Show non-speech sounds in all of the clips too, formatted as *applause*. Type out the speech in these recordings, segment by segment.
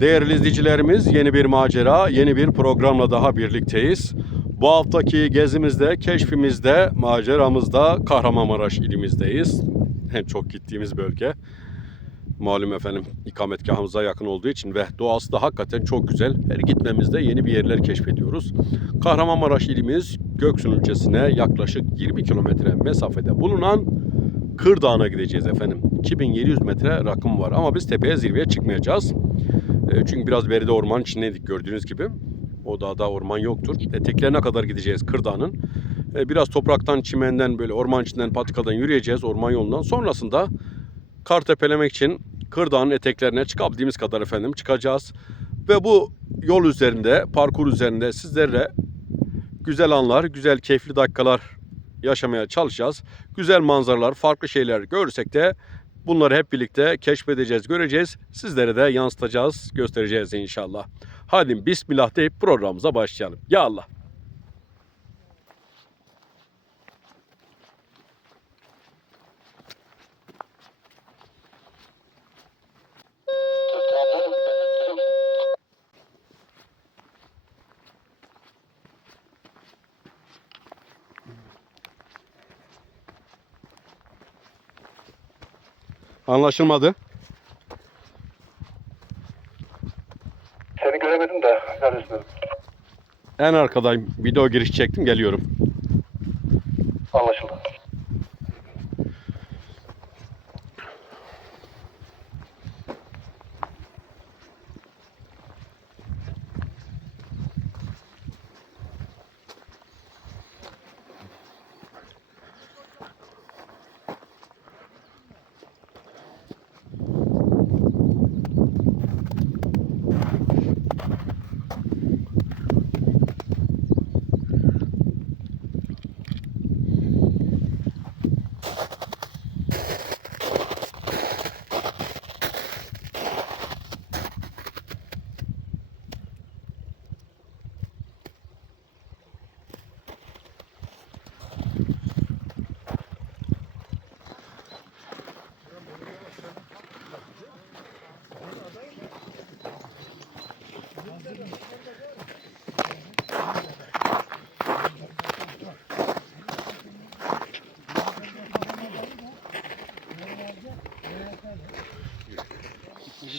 Değerli izleyicilerimiz yeni bir macera, yeni bir programla daha birlikteyiz. Bu haftaki gezimizde, keşfimizde, maceramızda Kahramanmaraş ilimizdeyiz. En çok gittiğimiz bölge. Malum efendim ikametgahımıza yakın olduğu için ve doğası da hakikaten çok güzel. Her gitmemizde yeni bir yerler keşfediyoruz. Kahramanmaraş ilimiz Göksun ilçesine yaklaşık 20 kilometre mesafede bulunan Kır Dağı'na gideceğiz efendim. 2700 metre rakım var ama biz tepeye zirveye çıkmayacağız. E, Çünkü biraz beride orman içindeydik gördüğünüz gibi. O dağda orman yoktur. Eteklerine kadar gideceğiz Kır Dağı'nın. E, Biraz topraktan, çimenden, böyle orman içinden, patikadan yürüyeceğiz orman yolundan. Sonrasında kar tepelemek için Kır Dağı'nın eteklerine çıkabildiğimiz kadar efendim çıkacağız. Ve bu yol üzerinde, parkur üzerinde sizlerle güzel anlar, güzel keyifli dakikalar yaşamaya çalışacağız. Güzel manzaralar, farklı şeyler görürsek de bunları hep birlikte keşfedeceğiz, göreceğiz. Sizlere de yansıtacağız, göstereceğiz inşallah. Hadi bismillah deyip programımıza başlayalım. Ya Allah. Anlaşılmadı. Seni göremedim de neredesin? En arkadayım. Video giriş çektim, geliyorum. Anlaşıldı.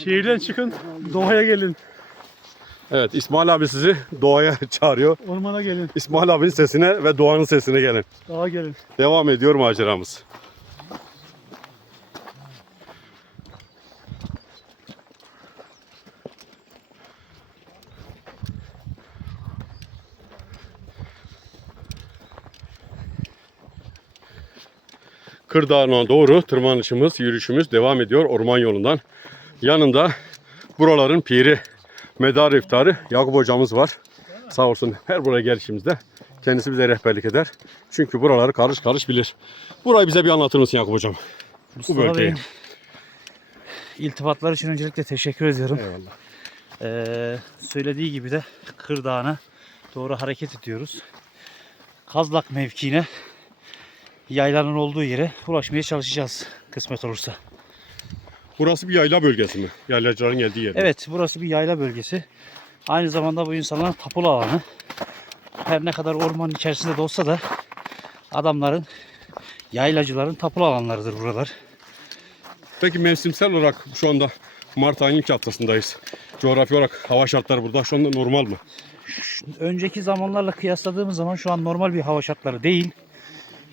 Şehirden çıkın, doğaya gelin, Evet, İsmail abi sizi doğaya *laughs* çağırıyor. ormana gelin, İsmail abinin sesine ve doğanın sesine gelin. dağa gelin. Devam ediyor maceramız. Kırdağ'ına doğru tırmanışımız, yürüyüşümüz devam ediyor orman yolundan. Yanında buraların piri, medar iftarı Yakup hocamız var. Sağ olsun her buraya gelişimizde kendisi bize rehberlik eder. Çünkü buraları karış karış bilir. Burayı bize bir anlatır mısın Yakup hocam? Mustafa bölgeyi. Bey'in iltifatlar için öncelikle teşekkür ediyorum. Eyvallah. Ee, söylediği gibi de Kır Dağı'na doğru hareket ediyoruz. Kazlak mevkiine yaylanın olduğu yere ulaşmaya çalışacağız kısmet olursa. Burası bir yayla bölgesi mi? Yaylacıların geldiği yer. mi? Evet burası bir yayla bölgesi. Aynı zamanda bu insanların tapulu alanı. Her ne kadar ormanın içerisinde de olsa da adamların, yaylacıların tapulu alanlarıdır buralar. Peki mevsimsel olarak şu anda Mart ayının ilk haftasındayız. Coğrafi olarak hava şartları burada şu anda normal mı? önceki zamanlarla kıyasladığımız zaman şu an normal bir hava şartları değil.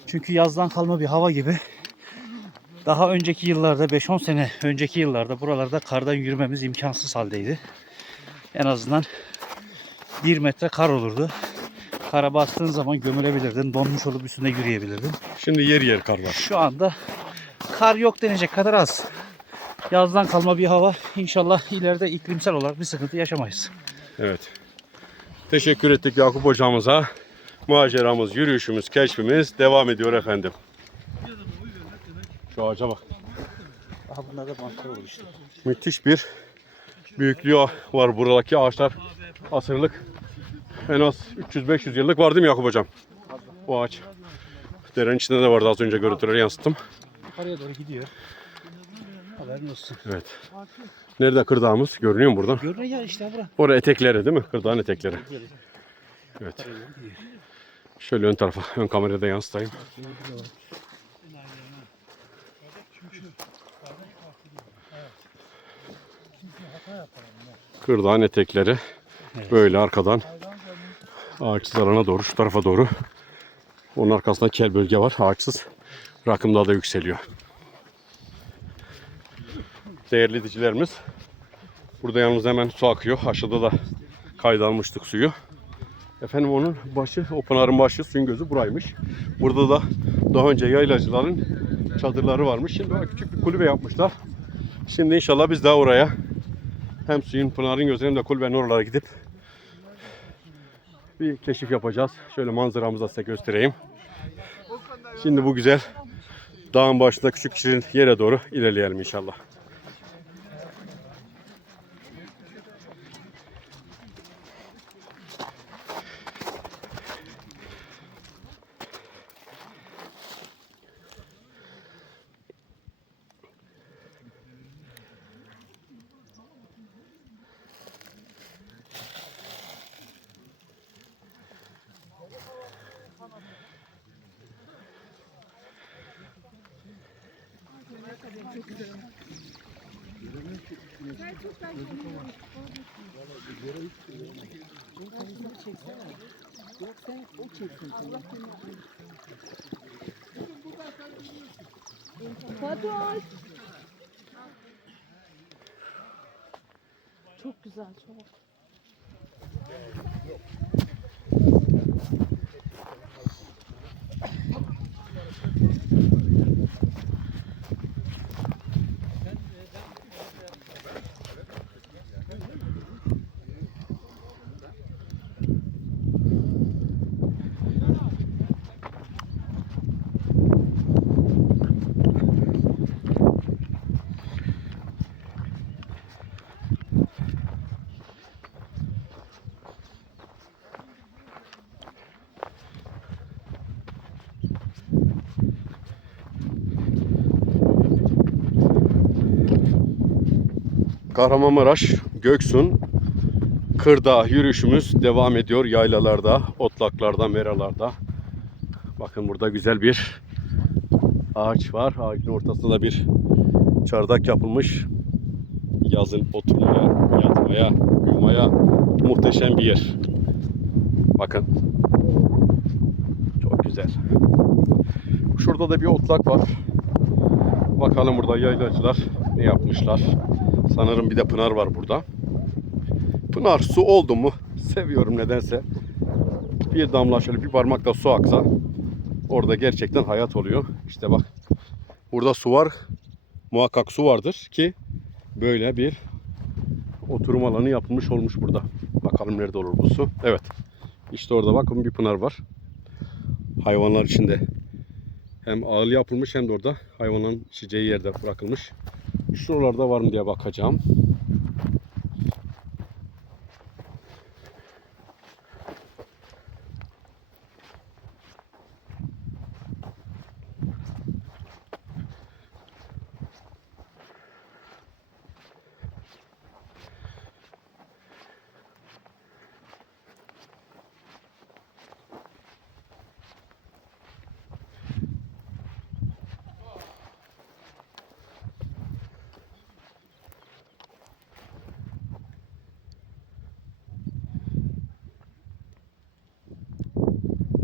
Çünkü yazdan kalma bir hava gibi. Daha önceki yıllarda 5-10 sene önceki yıllarda buralarda kardan yürümemiz imkansız haldeydi. En azından 1 metre kar olurdu. Kara bastığın zaman gömülebilirdin. Donmuş olup üstünde yürüyebilirdin. Şimdi yer yer kar var. Şu anda kar yok denecek kadar az. Yazdan kalma bir hava. İnşallah ileride iklimsel olarak bir sıkıntı yaşamayız. Evet. Teşekkür ettik Yakup hocamıza. Maceramız, yürüyüşümüz, keşfimiz devam ediyor efendim. Şu ağaca bak. Aha bunlar da mantar olur işte. Müthiş bir büyüklüğü var buradaki ağaçlar. Asırlık. En az 300-500 yıllık var değil mi Yakup hocam? Bu ağaç. Derenin içinde de vardı az önce görüntüleri yansıttım. Yukarıya doğru gidiyor. Haberin olsun. Evet. Nerede kırdağımız? Görünüyor mu buradan? Görüyor ya işte bura. Orada etekleri değil mi? Kırdağın etekleri. Evet. Şöyle ön tarafa, ön kamerada yansıtayım. Kırdağın etekleri böyle arkadan ağaçsız alana doğru, şu tarafa doğru. Onun arkasında kel bölge var, ağaçsız. Rakım daha da yükseliyor. Değerli dicilerimiz, burada yalnız hemen su akıyor. Aşağıda da kayda almıştık suyu. Efendim onun başı, o pınarın başı, suyun gözü buraymış. Burada da daha önce yaylacıların çadırları varmış. Şimdi küçük bir kulübe yapmışlar. Şimdi inşallah biz daha oraya hem suyun pınarın gözü hem de kulübenin oralara gidip bir keşif yapacağız. Şöyle manzaramızı size göstereyim. Şimdi bu güzel dağın başında küçük şirin yere doğru ilerleyelim inşallah. Fatoş. Çok güzel, çok. Kahramanmaraş, Göksun, Kırdağ yürüyüşümüz devam ediyor. Yaylalarda, otlaklarda, meralarda. Bakın burada güzel bir ağaç var. Ağacın ortasında da bir çardak yapılmış. Yazın oturmaya, yatmaya, uyumaya muhteşem bir yer. Bakın. Çok güzel. Şurada da bir otlak var. Bakalım burada yaylacılar ne yapmışlar. Sanırım bir de pınar var burada. Pınar su oldu mu seviyorum nedense. Bir damla şöyle bir parmakla su aksa orada gerçekten hayat oluyor. İşte bak burada su var. Muhakkak su vardır ki böyle bir oturum alanı yapılmış olmuş burada. Bakalım nerede olur bu su. Evet. İşte orada bakın bir pınar var. Hayvanlar içinde hem ağıl yapılmış hem de orada hayvanların içeceği yerde bırakılmış. Şuralarda var mı diye bakacağım.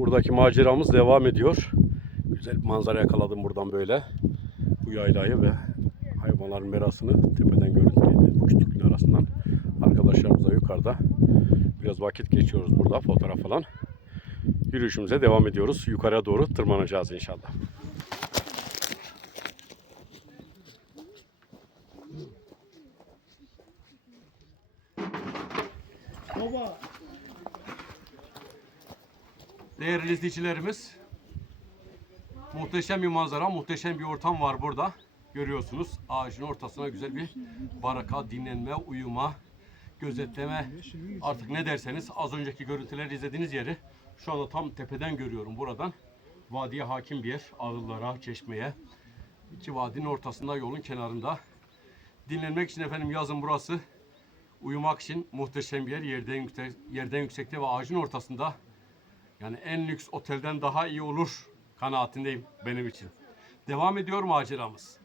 Buradaki maceramız devam ediyor. Güzel bir manzara yakaladım buradan böyle. Bu yaylayı ve hayvanların merasını tepeden görüntüledi bu küçüklüğün arasından. Arkadaşlarımız da yukarıda. Biraz vakit geçiyoruz burada fotoğraf falan. Yürüyüşümüze devam ediyoruz. Yukarıya doğru tırmanacağız inşallah. Değerli izleyicilerimiz, muhteşem bir manzara, muhteşem bir ortam var burada. Görüyorsunuz ağacın ortasına güzel bir baraka, dinlenme, uyuma, gözetleme artık ne derseniz az önceki görüntüleri izlediğiniz yeri şu anda tam tepeden görüyorum buradan. Vadiye hakim bir yer, ağıllara, çeşmeye. iki vadinin ortasında yolun kenarında dinlenmek için efendim yazın burası. Uyumak için muhteşem bir yer. Yerden, yükse- yerden yüksekte ve ağacın ortasında. Yani en lüks otelden daha iyi olur kanaatindeyim benim için. Devam ediyor maceramız.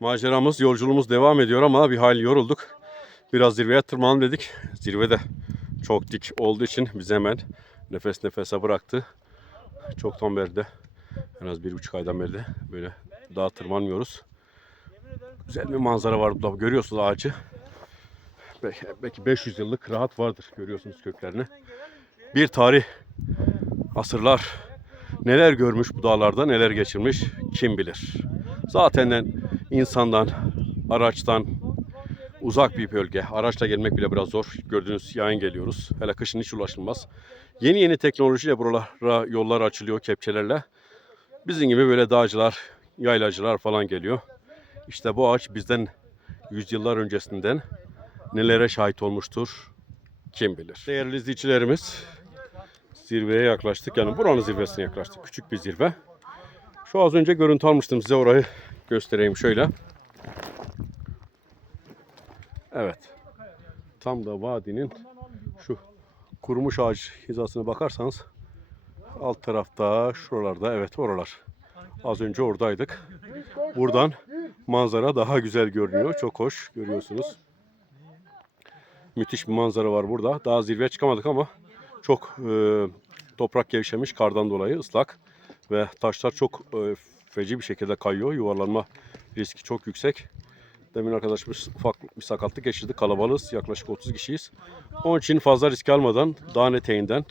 Maceramız, yolculuğumuz devam ediyor ama bir hayli yorulduk. Biraz zirveye tırmanalım dedik. Zirvede çok dik olduğu için bizi hemen nefes nefese bıraktı. Çoktan beri de en az bir buçuk aydan beri de böyle dağa tırmanmıyoruz. Güzel bir manzara var burada. Görüyorsunuz ağacı. Belki, belki 500 yıllık rahat vardır. Görüyorsunuz köklerini. Bir tarih asırlar neler görmüş bu dağlarda neler geçirmiş kim bilir. Zaten insandan, araçtan uzak bir bölge. Araçla gelmek bile biraz zor. Gördüğünüz yayın geliyoruz. Hele kışın hiç ulaşılmaz. Yeni yeni teknolojiyle buralara yollar açılıyor kepçelerle. Bizim gibi böyle dağcılar, yaylacılar falan geliyor. İşte bu ağaç bizden yüzyıllar öncesinden nelere şahit olmuştur kim bilir. Değerli izleyicilerimiz zirveye yaklaştık. Yani buranın zirvesine yaklaştık. Küçük bir zirve. Şu az önce görüntü almıştım size orayı göstereyim şöyle. Evet. Tam da vadinin şu kurumuş ağaç hizasına bakarsanız alt tarafta şuralarda evet oralar. Az önce oradaydık. Buradan manzara daha güzel görünüyor. Çok hoş görüyorsunuz. Müthiş bir manzara var burada. Daha zirveye çıkamadık ama çok e, toprak gevşemiş kardan dolayı ıslak ve taşlar çok e, feci bir şekilde kayıyor. Yuvarlanma riski çok yüksek. Demin arkadaşımız ufak bir sakatlık geçirdi. Kalabalığız. Yaklaşık 30 kişiyiz. Onun için fazla risk almadan dağın eteğinden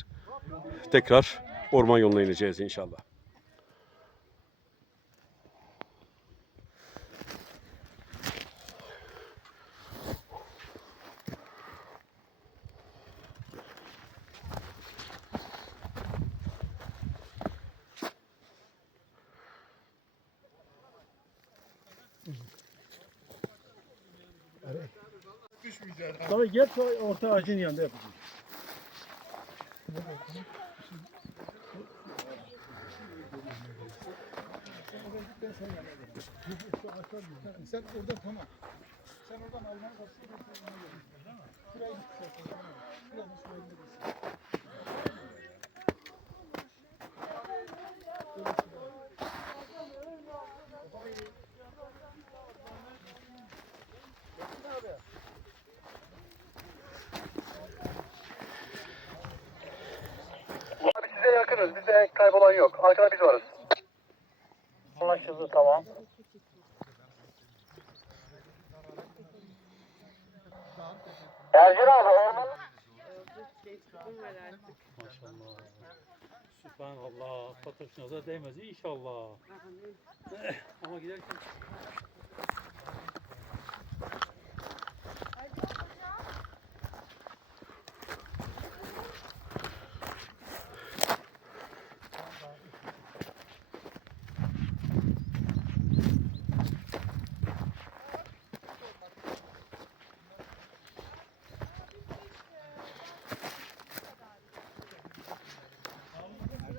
tekrar orman yoluna ineceğiz inşallah. Tabii gel orta ağacın yanında yapacağım. Sen orada tamam. Sen oradan Alman kapısını Şurayı Abi yakınız. Bize kaybolan yok. Arkada biz varız. Anlaşıldı tamam. Ercan abi orman... Maşallah. Sübhanallah. Fatoşunuza değmez inşallah. Ama giderken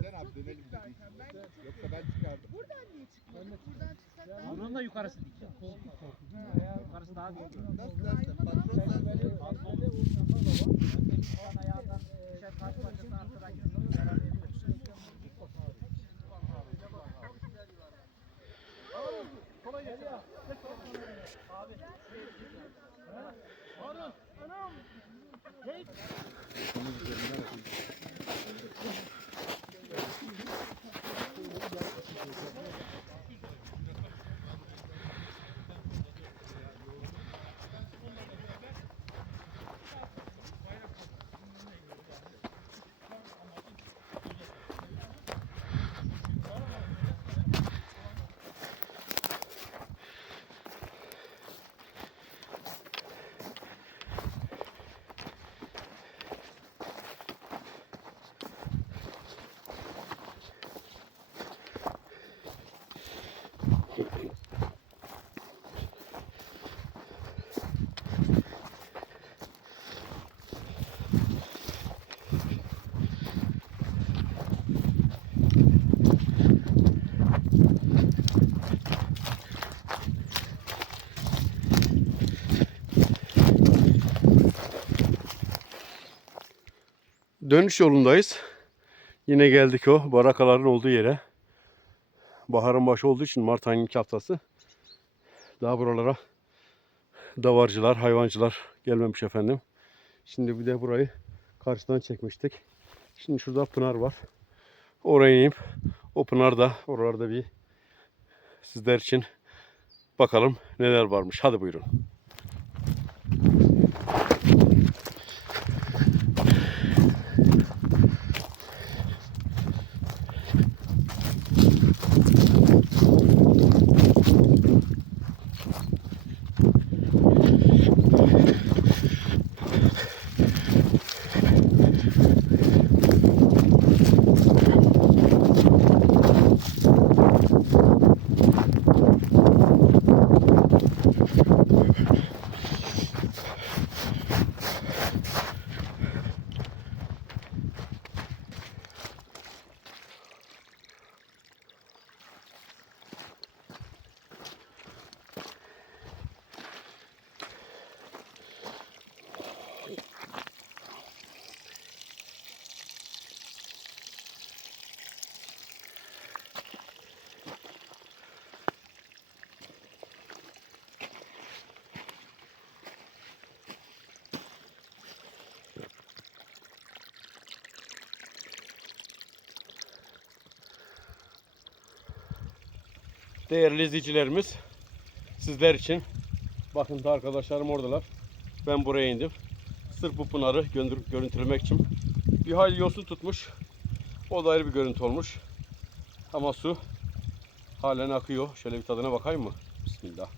Erden abi dönelim dedik. Yoksa ben çıkardım. Bundan da Yukarısı dik. Yukarısı daha Dönüş yolundayız. Yine geldik o barakaların olduğu yere. Baharın başı olduğu için Mart ayının ilk haftası. Daha buralara davarcılar, hayvancılar gelmemiş efendim. Şimdi bir de burayı karşıdan çekmiştik. Şimdi şurada pınar var. Oraya ineyim. O pınarda oralarda bir sizler için bakalım neler varmış. Hadi buyurun. Değerli izleyicilerimiz, sizler için bakın da arkadaşlarım oradalar. Ben buraya indim. Sırf bu pınarı görüntülemek için. Bir hayli yosun tutmuş. O da ayrı bir görüntü olmuş. Ama su halen akıyor. Şöyle bir tadına bakayım mı? Bismillah.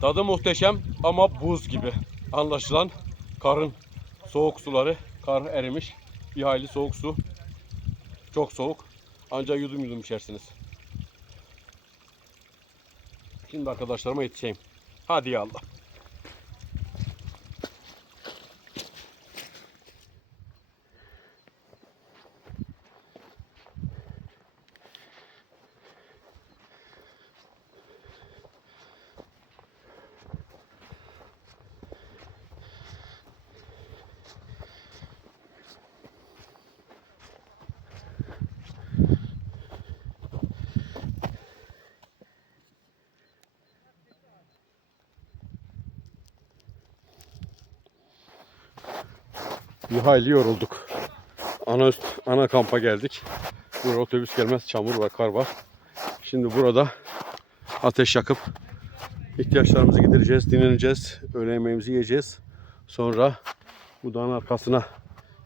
Tadı muhteşem ama buz gibi. Anlaşılan karın soğuk suları, kar erimiş. Bir hayli soğuk su. Çok soğuk. Ancak yudum yudum içersiniz. Şimdi arkadaşlarıma yetişeyim. Hadi ya Allah. Bir hayli yorulduk. Ana üst, ana kampa geldik. Buraya otobüs gelmez, çamur var, kar var. Şimdi burada ateş yakıp ihtiyaçlarımızı gidereceğiz, dinleneceğiz, öğle yemeğimizi yiyeceğiz. Sonra bu dağın arkasına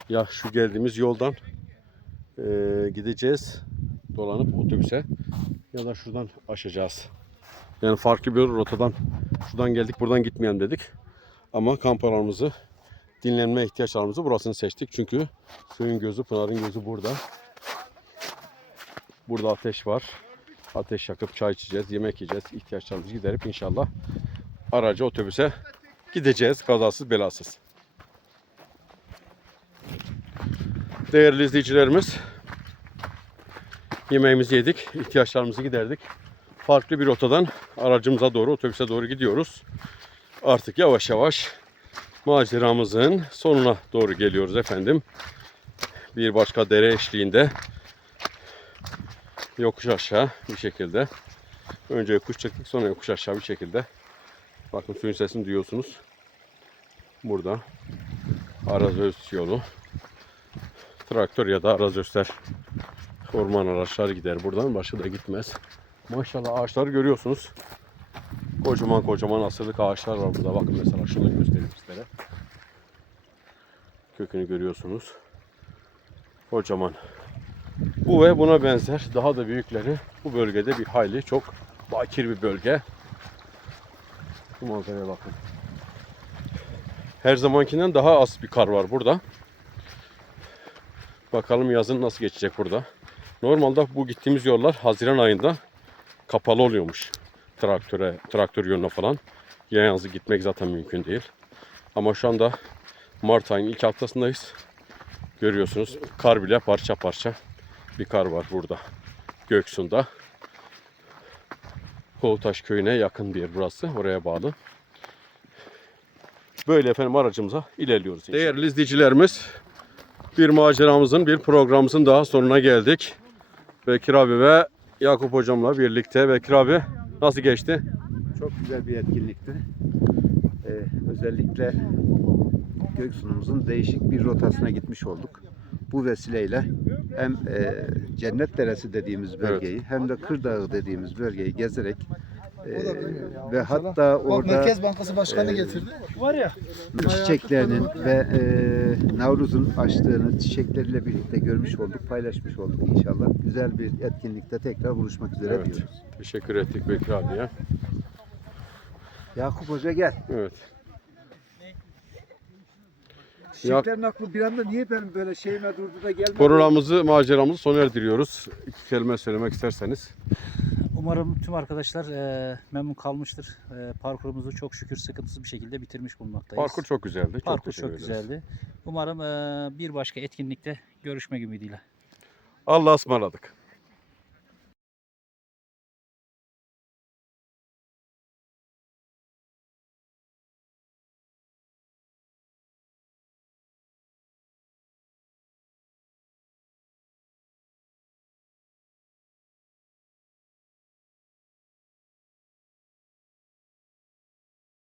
ya şu geldiğimiz yoldan eee, gideceğiz dolanıp otobüse ya da şuradan aşacağız. Yani farklı bir rotadan şuradan geldik buradan gitmeyelim dedik. Ama kamp alanımızı dinlenme ihtiyaçlarımızı burasını seçtik. Çünkü suyun gözü, pınarın gözü burada. Burada ateş var. Ateş yakıp çay içeceğiz, yemek yiyeceğiz. ihtiyaçlarımızı giderip inşallah aracı otobüse gideceğiz kazasız belasız. Değerli izleyicilerimiz, yemeğimizi yedik, ihtiyaçlarımızı giderdik. Farklı bir rotadan aracımıza doğru, otobüse doğru gidiyoruz. Artık yavaş yavaş maceramızın sonuna doğru geliyoruz efendim. Bir başka dere eşliğinde yokuş aşağı bir şekilde. Önce yokuş çıktık sonra yokuş aşağı bir şekilde. Bakın suyun sesini duyuyorsunuz. Burada Arazöz yolu. Traktör ya da arazözler orman araçları gider buradan. Başka da gitmez. Maşallah ağaçları görüyorsunuz. Kocaman kocaman asırlık ağaçlar var burada. Bakın mesela şunu göstereyim sizlere. Kökünü görüyorsunuz. Kocaman. Bu ve buna benzer daha da büyükleri bu bölgede bir hayli çok bakir bir bölge. Bu manzaraya bakın. Her zamankinden daha az bir kar var burada. Bakalım yazın nasıl geçecek burada. Normalde bu gittiğimiz yollar Haziran ayında kapalı oluyormuş. Traktöre, traktör yoluna falan. Yazı gitmek zaten mümkün değil. Ama şu anda Mart ayının ilk haftasındayız. Görüyorsunuz kar bile parça parça bir kar var burada. Göksu'nda. Kovtaş köyüne yakın bir yer burası. Oraya bağlı. Böyle efendim aracımıza ilerliyoruz. Değerli izleyicilerimiz bir maceramızın, bir programımızın daha sonuna geldik. Bekir abi ve Yakup hocamla birlikte. Bekir abi nasıl geçti? Çok güzel bir etkinlikti. Ee, özellikle Göksu'nun değişik bir rotasına gitmiş olduk. Bu vesileyle hem e, Cennet Deresi dediğimiz bölgeyi hem de Kırdağı dediğimiz bölgeyi gezerek e, ve hatta Bak orada Merkez Bankası Başkanı e, getirdi. Var ya. çiçeklerinin ve e, Navruz'un açtığını çiçekleriyle birlikte görmüş olduk, paylaşmış olduk inşallah. Güzel bir etkinlikte tekrar buluşmak üzere Evet. diyoruz. Teşekkür ettik Bekir abiye. Yakup Hoca gel. Evet. Çiçeklerin aklı bir anda niye benim böyle şeyime durdu da gelmedi? Programımızı, maceramızı sona erdiriyoruz. İki kelime söylemek isterseniz. Umarım tüm arkadaşlar eee, memnun kalmıştır. Eee, parkurumuzu çok şükür sıkıntısız bir şekilde bitirmiş bulunmaktayız. Parkur çok güzeldi. Çok Parkur çok ederiz. güzeldi. Umarım eee, bir başka etkinlikte görüşmek ümidiyle. Allah'a ısmarladık.